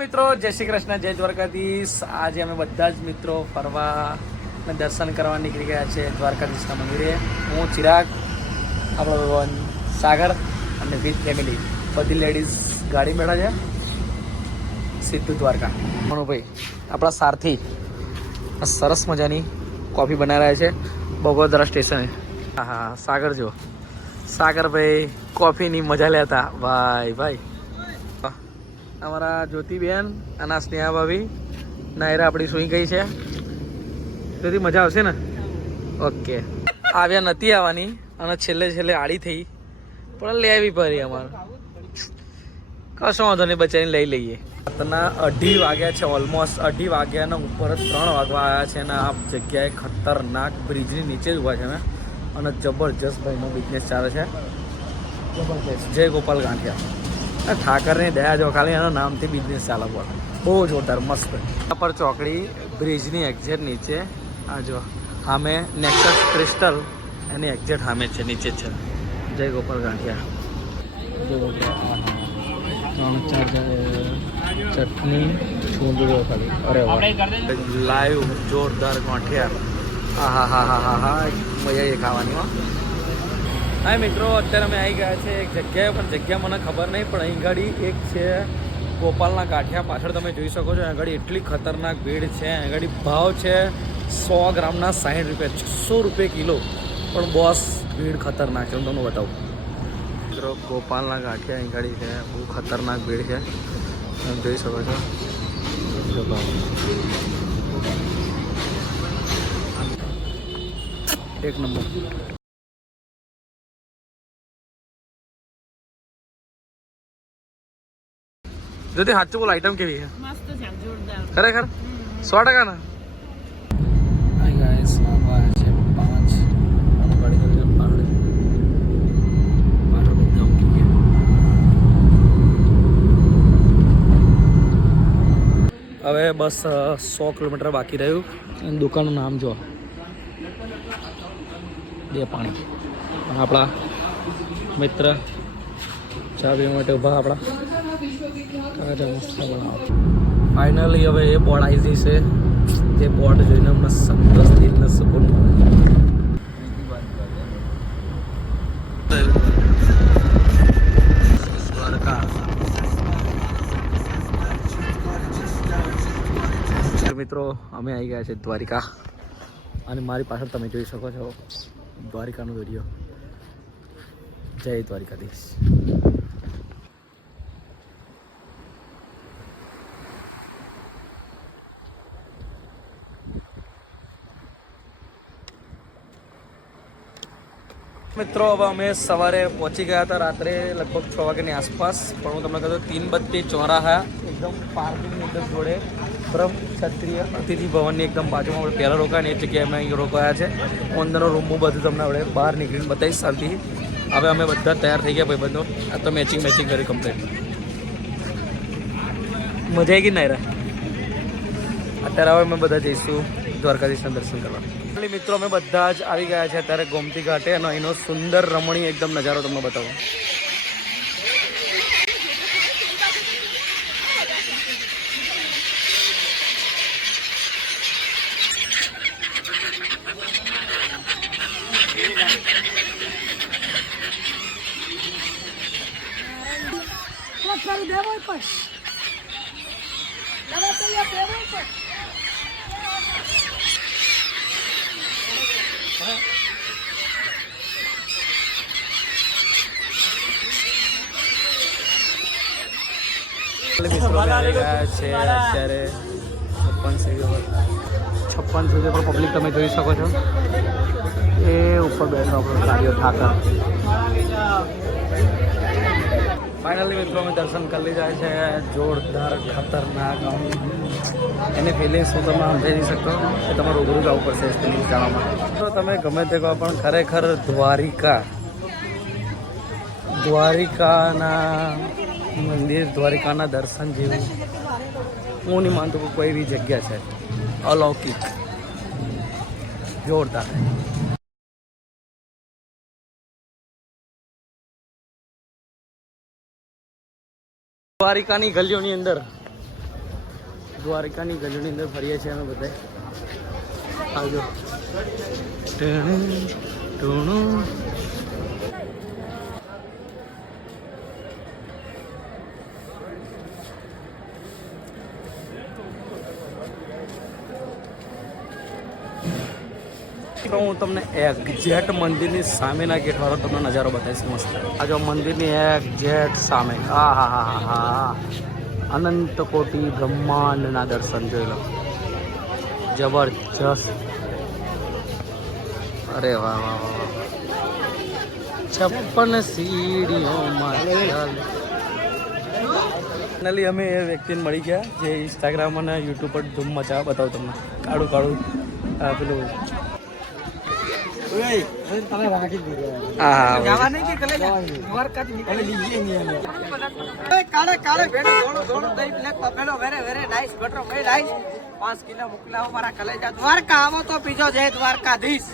મિત્રો જય શ્રી કૃષ્ણ, જય દ્વારકાધીશ. આજે અમે બધા જ મિત્રો ફરવા અને દર્શન કરવા નીકળી ગયા છે દ્વારકાધીશના મંદિરે. હું ચિરાગ, આપણો ભગવાન સાગર અને વિથ ફેમિલી બધી લેડીઝ ગાડી બેઠા છે સીધું દ્વારકા. મનુભાઈ આપણા સારથી સરસ મજાની કોફી બનાવી રહ્યા છે બગોદરા સ્ટેશને. હા હા, સાગર જો સાગરભાઈ કોફીની મજા લેતા. ભાઈ ભાઈ અમારા જ્યોતિબેન અને સ્નેહા ભાભી નાયરા આપણી સુઈ ગઈ છે. તેથી મજા આવશે ને? ઓકે. આવ્યા નથી આવવાની અને છેલ્લે આડી થઈ પણ લેવી પડી અમારે. કશો વાંધો નહીં, બચારીને લઈ લઈએ. રાતના 2:30 વાગ્યા છે, ઓલમોસ્ટ 2:30 વાગ્યાના ઉપર 3 વાગવા આવ્યા છે અને આ જગ્યાએ ખતરનાક બ્રિજની નીચે જ ઉભા છે અમે અને જબરજસ્ત ભાઈનો બિઝનેસ ચાલે છે. જબરજસ્ત. જય ગોપાલ ગાંઠિયા. ઠાકરની દયા જો ખાલી એના નામથી બિઝનેસ ચાલે બોલ. બહુ જોરદાર મસ્ત. પર ચોકડી બ્રિજની એક્ઝેક્ટ નીચે આ જો સામે નેક્સસ ક્રિસ્ટલ એની એક્ઝેક્ટ સામે છે, નીચે જ છે જય ગોપાલ ગાંઠિયા. જો 3-4 ચટણી છૂંદડો ખાલી. અરે લાઈવ જોરદાર ગાંઠિયા. હા હા હા હા હા, મજા એ ખાવાની. હા મિત્રો, અત્યારે અમે આવી ગયા છે એક જગ્યાએ, પણ જગ્યા મને ખબર નહીં, પણ અહીં ગાડી એક છે ગોપાલના ગાંઠિયા. પાછળ તમે જોઈ શકો છો. અહીં ગાડી એટલી ખતરનાક ભીડ છે. અહીં ગાડી ભાવ છે 100 ગ્રામના 60 રૂપિયા, 600 રૂપિયા કિલો. પણ બોસ ભીડ ખતરનાક છે, હું તમને બતાવું. મિત્રો ગોપાલના ગાંઠિયા અહીં ગાડી છે, બહુ ખતરનાક ભીડ છે, તમે જોઈ શકો છો. એક નંબર. જો તે સાચું બોલ, આઈટમ કેવી છે? મસ્ત છે, જોરદાર. ખરેખર 100% ના. હાય ગાઈસ, આ છે 5 અને ગાડી કરી પાડ બધા ઉકી ગયા. હવે બસ 100 કિલોમીટર બાકી રહ્યું. અને દુકાનનું નામ જો બે પાણી. આપણા મિત્ર ચા પીવા માટે ઉભા આપણા. ફાઇનલી હવે એ બોર્ડ આવી જશે. જે બોર્ડ જોઈને અમને સંતોષ દિલને સુકૂન મળે. મિત્રો અમે આવી ગયા છે દ્વારિકા અને મારી પાછળ તમે જોઈ શકો છો દ્વારિકાનો વિડીયો. જય દ્વારિકાધીશ. મિત્રો હવે અમે સવારે પહોંચી ગયા હતા, રાત્રે લગભગ 6 વાગ્યાની આસપાસ. પણ હું તમને કહું 332 ચોરાહા એકદમ પાર્કિંગની એકદમ જોડે બ્રહ્મ ક્ષત્રિય અતિથિ ભવનની એકદમ બાજુમાં આપણે પહેલાં રોકાયા ને એ જગ્યાએ અમે અહીં રોકાયા છે. અંદરનો રૂમ બધું તમને આપણે બહાર નીકળીને બતાવીશ શાંતિથી. હવે અમે બધા તૈયાર થઈ ગયા ભાઈબંધો. આ તો મેચિંગ કરી કમ્પ્લીટ. મજા આવી ગઈ નાયરા. અત્યારે હવે અમે બધા જઈશું દ્વારકાધીશના દર્શન કરવા. મિત્રો અમે બધા જ આવી ગયા છે અત્યારે ગોમતી ઘાટે અને અહીંનો સુંદર રમણીય એકદમ નજારો તમને બતાવો. મિત્રો આવી ગયા છે અત્યારે 56 સુધી પણ પબ્લિક તમે જોઈ શકો છો. એ ઉપર બેઠો આપણો કાર્યો ઠાકર. ફાઇનલી મિત્રો અમે દર્શન કરી લીધા છે. જોરદાર ખતરનાક એની ફિલિંગ્સ હું તમને સમજાવી નહીં શકતો. એ તમારે રૂબરૂ જવું પડશે એ ફિલિંગ્સ જાણવા માટે. તો તમે ગમે તે કહો પણ ખરેખર દ્વારિકાના મંદિર, દ્વારિકાના દર્શન જેવું હું નહીં માનતો કે કોઈ એવી જગ્યા છે. અલૌકિક, જોરદાર. દ્વારિકાની ગલીઓની અંદર દ્વારકાની ગલીની અંદર ફરીએ છીએ અમે બધા. આવજો. હું તમને એક્ઝેક્ટ મંદિરની સામેના ગેટ વાળો તમને નજારો બતાવીશ મસ્ત. આ જો મંદિરની એક્ઝેક્ટ સામે હા અનંત કોટી બ્રહ્માંડના દર્શન જોઈ લો. જબરજસ્ત. અરે વાહ વાહ વાહ. 56 સીડીઓમાં ફાઇનલી અમે એ વ્યક્તિને મળી ગયા જે ઇન્સ્ટાગ્રામ અને યુટ્યુબ પર ધૂમ મચાવે. બતાવું તમને કાળું પેલું દ્વારકા આવો તો પીજો જય દ્વારકાધીશ.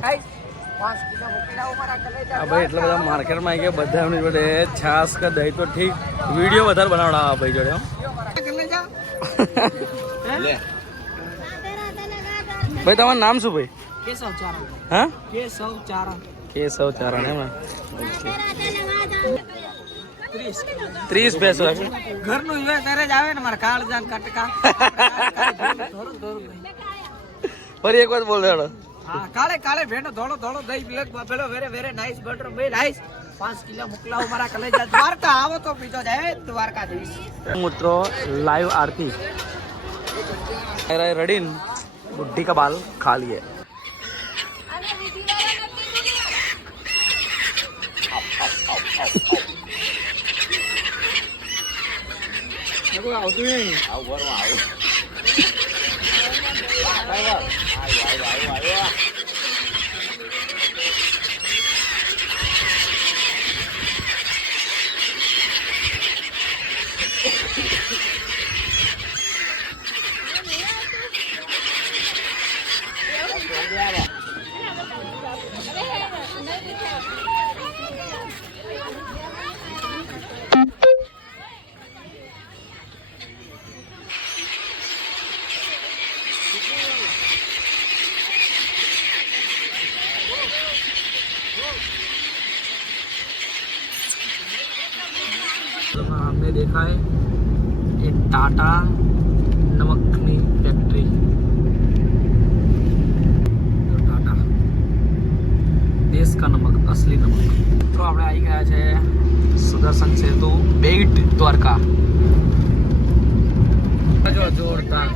ભાઈ એટલા બધા માર્કેટમાં આવી ગયા બધા એમની જોડે છાસ કે દહીં તો ઠીક. વિડીયો વધારે બનાવડા ભાઈ જોડે. ભાઈ તમારું નામ શું ભાઈ? કેશવ ચારણ. હા કેશવ ચારણ. કેશવ ચારણ એમ ને. 30 ભેંસો ઘરનું યુવા ઘરે જ આવે ને મારા કાળજાન કટકા. ફરી એક વાત બોલ દેડો. હા કાળે કાળે ભેણો ધોળો ધોળો દહીં બ્લેક બફેલો વેરે વેરે નાઈસ બટર બે નાઈસ 5 કિલો મોકલાવો મારા કલેજા. દ્વારકા આવો તો પીજો જય દ્વારકાધીશ. મિત્રો લાઈવ आरती रडीन बुढ़ी का बाल खा लिए. हमने देखा है ये टाटा नमकनी फैक्ट्री. टाटा देश का नमक असली नमक. तो આપણે આવી ગયા છે સુદર્શન સેતુ બેટ દ્વારકા. જો જોરદાર.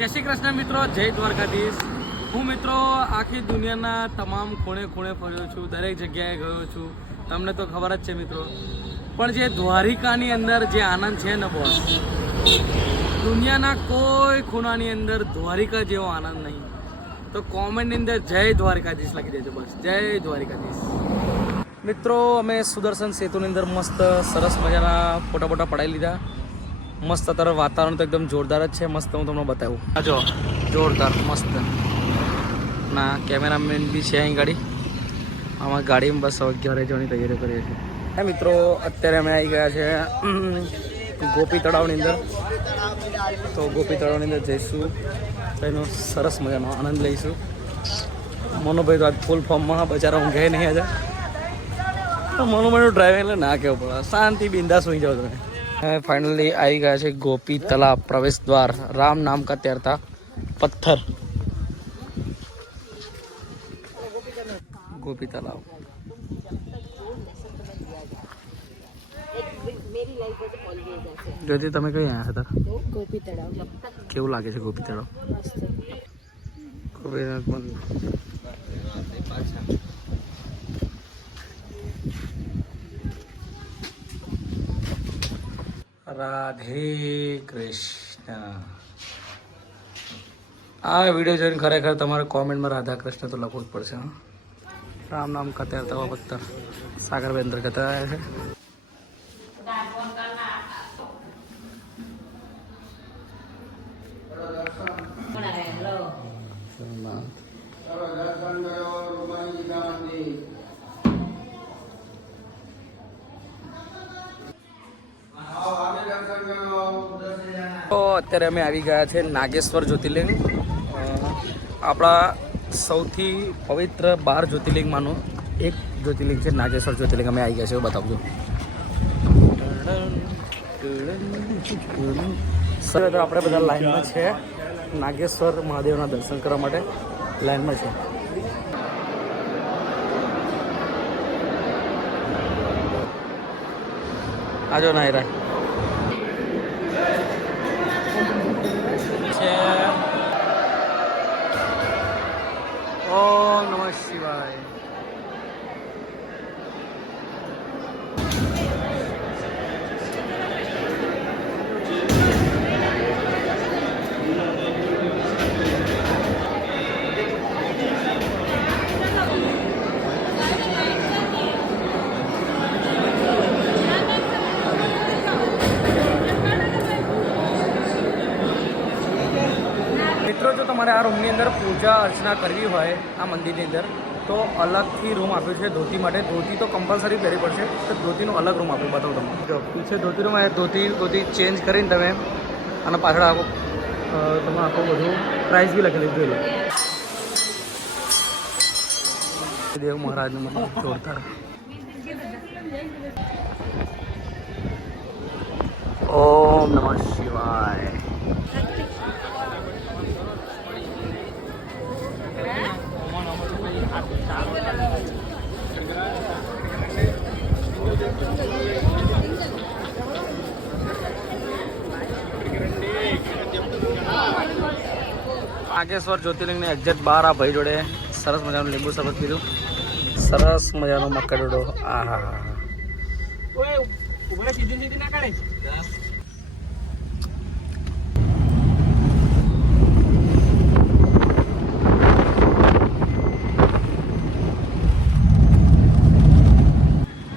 જય શ્રી કૃષ્ણ મિત્રો, જય દ્વારકાધીશ. હું મિત્રો આખી દુનિયાના તમામ ખૂણે ખૂણે ફર્યો છું, દરેક જગ્યાએ ગયો છું. તમને તો ખબર જ છે મિત્રો. પણ જે દ્વારિકાની અંદર જે આનંદ છે ને બોસ, દુનિયાના કોઈ ખૂણાની અંદર દ્વારિકા જેવો આનંદ નહીં. તો કોમેન્ટની અંદર જય દ્વારકાધીશ લખી દેજો બસ, જય દ્વારકાધીશ. મિત્રો અમે સુદર્શન સેતુની અંદર મસ્ત સરસ મજાના ફોટા પડાવી લીધા. મસ્ત અત્યારે વાતાવરણ તો એકદમ જોરદાર જ છે. મસ્ત હું તમને બતાવું. આ જો જોરદાર મસ્ત. ના કેમેરામેન બી છે અહીં ગાડી. આમાં ગાડીમાં બસ હવે ઘરે જવાની તૈયારી કરીએ છીએ. હા મિત્રો અત્યારે અમે આવી ગયા છે ગોપી તળાવની અંદર. તો ગોપી તળાવની અંદર જઈશું તો એનો સરસ મજાનો આનંદ લઈશું. મનોભાઈ તો આજ ફૂલ ફોર્મમાં બચારા ઊંઘે નહીં આજે. તો મનોભાઈનું ડ્રાઇવિંગ એટલે ના કહેવું પડે, શાંતિ બિંદાસ સુઈ જાઓ તમે. फाइनली आई गया है गोपी तालाब प्रवेश द्वार. राम नाम का तैरता पत्थर. गोपी तालाब. જ્યોતિ તમે કઈ આવ્યા હતા? ગોપી તળાવ. કેવું લાગે છે ગોપી તળાવ? રાધે કૃષ્ણ. આ વિડીયો જોઈને ખરેખર તમારે કોમેન્ટમાં રાધા કૃષ્ણ તો લખવું જ પડશે. राम नाम का तैरता हुआ पत्थर सागर में अंदर कहता है તો અત્યારે અમે આવી ગયા છે નાગેશ્વર જ્યોતિર્લિંગ આપણા સૌથી પવિત્ર 12 જ્યોતિર્લિંગમાંનું એક જ્યોતિર્લિંગ છે નાગેશ્વર જ્યોતિર્લિંગ અમે આવી ગયા છે બતાવજો સર આપણે બધા લાઈનમાં છે નાગેશ્વર મહાદેવના દર્શન કરવા માટે લાઈનમાં છે આજો નાયરા ઓમ નમઃ શિવાય મિત્રો જો તમારે આ રૂમની અંદર પૂજા અર્ચના કરવી હોય આ મંદિરની અંદર તો અલગથી રૂમ આપ્યું છે ધોતી માટે ધોતી તો કમ્પલસરી પહેરવી પડશે તો ધોતીનું અલગ રૂમ આપ્યું બતાવું તમને જો પીછે ધોતી રૂમ ધોતી ચેન્જ કરીને તમે અને પાછળ આખો તમે આખું બધું પ્રાઇસ બી લખેલી જોઈ લો દેવ મહારાજનું મતલબ જોરદાર ઓમ નમઃ શિવાય નાગેશ્વર જ્યોતિર્લિંગને એક્ઝેક્ટ 12 આ ભાઈ જોડે સરસ મજાનું લીંબુ શરબત પીધું સરસ મજાનો મકાડોડો આહા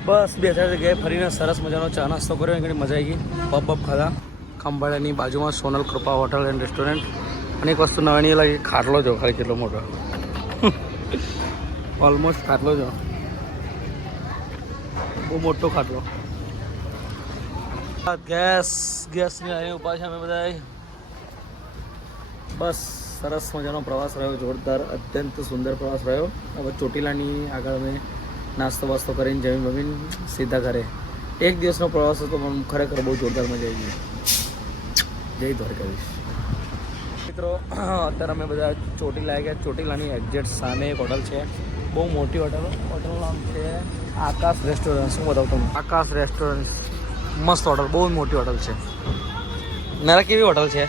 બસ 2-4 જગ્યાએ ફરીને સરસ મજાનો ચા નાસ્તો કર્યો ઘણી મજા આવી ગઈ પબ ખાધા ખંભાળિયાની બાજુમાં સોનલ કૃપા હોટલ એન્ડ રેસ્ટોરન્ટ અને એક વસ્તુ નવાની લાગી ખાટલો જો ખાલી કેટલો મોટો ઓલમોસ્ટ ખાટલો જો બહુ મોટો ખાટલો ગેસની લાઈન ઉભા છે અમે બધા બસ સરસ મજાનો પ્રવાસ રહ્યો જોરદાર અત્યંત સુંદર પ્રવાસ રહ્યો હવે ચોટીલાની આગળ અમે નાસ્તો વાસ્તો કરીને જમીન બમીન સીધા ઘરે એક દિવસનો પ્રવાસ હતો પણ ખરેખર બહુ જોરદાર મજા આવી ગઈ જય દ્વારકાધીશ મિત્રો અત્યારે અમે બધા ચોટીલા આવી ગયા ચોટીલાની એક્ઝેક્ટ સામે એક હોટલ છે બહુ મોટી હોટલનું નામ છે આકાશ રેસ્ટોરન્ટ શું બતાવું તમને આકાશ રેસ્ટોરન્ટ મસ્ત હોટલ બહુ મોટી હોટલ છે નરા કેવી હોટલ છે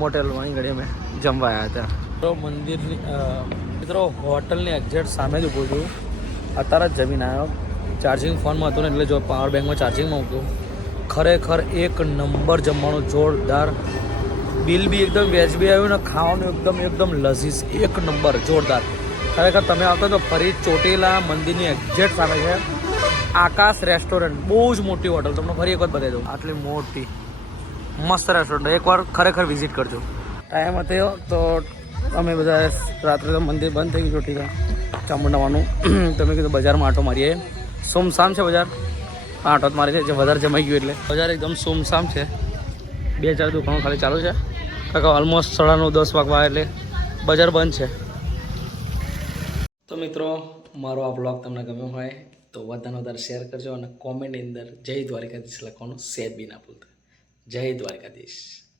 મોટેલમાં અહીં ઘડી અમે જમવા આવ્યા હતા તો મંદિરની મિત્રો હોટલની એક્ઝેક્ટ સામે જ ઊભું છું અત્યારે જ જમીન આવ્યો ચાર્જિંગ ફોનમાં હતું ને એટલે જો પાવર બેંકમાં ચાર્જિંગમાં મૂક્યું ખરેખર એક નંબર જમવાનું જોરદાર બિલ બી એકદમ વ્યાજબી આવ્યું ને ખાવાનું એકદમ લઝીઝ એક નંબર જોરદાર ખરેખર તમે આવતો તો ફરી ચોટીલા મંદિરની એક્ઝેક્ટ સામે છે આકાશ રેસ્ટોરન્ટ બહુ જ મોટી હોટલ તમને ફરી એક વખત બતાવી દઉં આટલી મોટી મસ્ત રેસ્ટોરન્ટ એકવાર ખરેખર વિઝિટ કરજો ટાઈમ હતો તો અમે બધા રાત્રે તો મંદિર બંધ થઈ ગયું ચોટીલા ચામુંડાવાનું તમે કીધું બજારમાં આંટો મારીએ સુમસામ છે બજાર આંટો જ મારી છે જે વધારે જમાઈ ગયું એટલે બજાર એકદમ સુમસામ છે 2-4 દુકાનો ખાલી ચાલુ છે કાકા ઓલમોસ્ટ 9:30-10 વાગવા એટલે બજાર બંધ છે તો મિત્રો મારો આ બ્લોગ તમને ગમ્યો હોય તો વધારે શેર કરજો અને કોમેન્ટની અંદર જય દ્વારકાધીશ લખવાનું સેજ બી ના ભૂલતા જય દ્વારકાધીશ